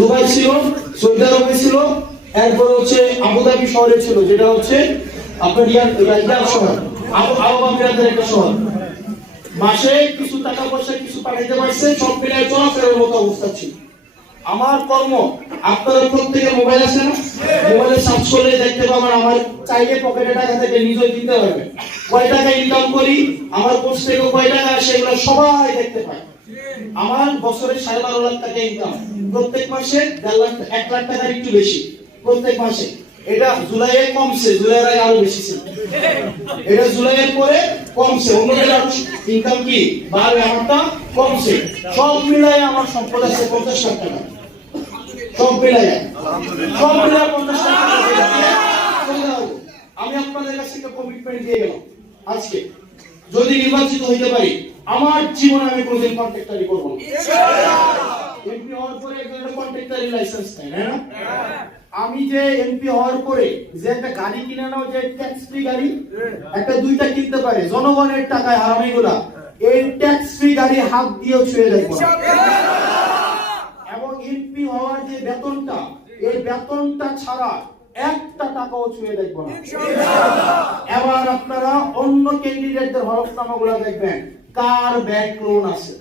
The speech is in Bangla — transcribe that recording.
দুবাই ছিল, সৌদি আরবে ছিল, এরপরে হচ্ছে আবুধাবি শহরে ছিল, যেটা হচ্ছে আপনার রিয়াদ শহর, আরব আমিরাতের একটা শহর। মাসে কিছু টাকা পয়সা কিছু পাঠাইতে পারছে, সব মিলিয়ে চলাফেরার মতো অবস্থা ছিল। আমার কর্ম, আপনাদের প্রত্যেকের মোবাইল আছে না? মোবাইলে সার্চ করলে দেখতে পাবেন, আমার চাইলে পকেটে টাকা থেকে নিজেই দিতে পারবেন। কয় টাকা ইনকাম করি, আমার কোর্স থেকে কয় টাকা আসে, এগুলো সবাই দেখতে পায়। আমার বছরে 12.5 লাখ টাকা ইনকাম, প্রত্যেক মাসে 1.5 লাখ 1 লাখ টাকার একটু বেশি প্রত্যেক মাসে। এটা জুলাইয়ে কমছে, জুলাইয়ের আগে আরো বেশি ছিল, এটা জুলাইয়ের পরে কমছে। অন্যদের ইনকাম কি বাড়বে, আমারটা কমছে। সব মিলাই আমার সম্পদ আছে 50 লাখ টাকা, সব মিলাই 50 লাখ টাকা। আমি আপনাদের কাছে একটা কমিটমেন্ট দিয়ে গেলাম, আজকে যদি নির্বাচিত হইতে পারি, আমার জীবনে আমি কোনোদিন কন্ট্রাক্টরি করব না। এমপি হওয়ার পরে একটা কন্ট্রাক্টরি লাইসেন্স নেই, না? আমি যে এমপি হওয়ার পরে যে একটা গাড়ি কিনে নাও, যে ট্যাক্স ফ্রি গাড়ি, একটা দুইটা কিনতে পারে জনগণের টাকায় হারামিগুলা, এই ট্যাক্স ফ্রি গাড়ি হাত দিয়েও ছুঁয়ে দেখবো না। এবং এমপি হওয়ার যে বেতনটা, এই বেতনটা ছাড়া একটা টাকাও ছুঁয়ে দেখবো না। এবার আপনারা অন্য ক্যান্ডিডেটদের হলফনামাগুলো দেখবেন, কার ব্যাংক লোন আছে,